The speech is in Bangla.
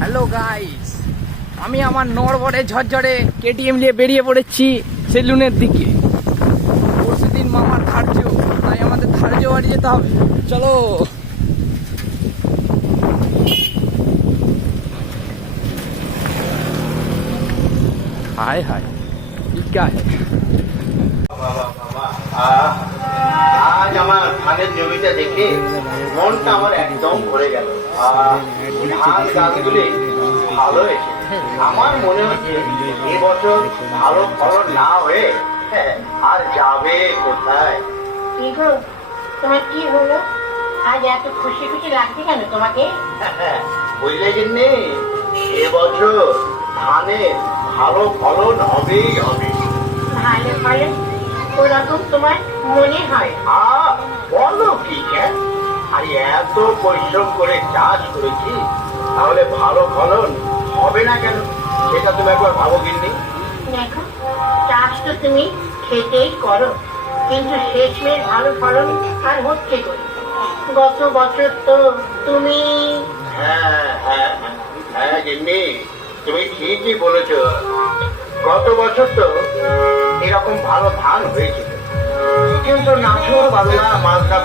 হ্যালো গাইস, আমি আমার নড়বড়ে ঝরঝরে কেটিএম নিয়ে বেরিয়ে পড়েছি সেলুনের দিকে। পরশুদিন মামার ধার্য, তাই আমাদের ধার্য বাড়ি যেতে হবে। চলো। হায় হায়, क्या है? আজ আমার ধানের জমিটা দেখে মনটা আমার একদম ভরে গেল। ধান গাছগুলি ভালো এসেছে। আমার মনে হচ্ছে এবছর ভালো ফলন না হয়ে আর যাবে কোথায়। কি গো, তোমার কি হলো? আজ এত খুশি খুশি লাগছে কেন তোমাকে? বুঝলে কিন্নি, এবছর ধানে ভালো ফলন হবেই হবে। ভালো ভালো ওরকম তোমার মনে হয়? বলো কি কেন? আরে এত পরিশ্রম করে চাষ করেছি, তাহলে ভালো ফলন হবে না কেন? সেটা তুমি একবার ভাবো কিন্নি। দেখো, চাষ তো তুমি খেতেই করো, কিন্তু শেষমেশ ভালো ফলন আর হচ্ছে কই? গত বছর তো তুমি হ্যাঁ গিন্নি, তুমি ঠিকই বলেছ। গত বছর তো এরকম ভালো ধান হয়েছিল, কিন্তু নাছর বাংলা মালটা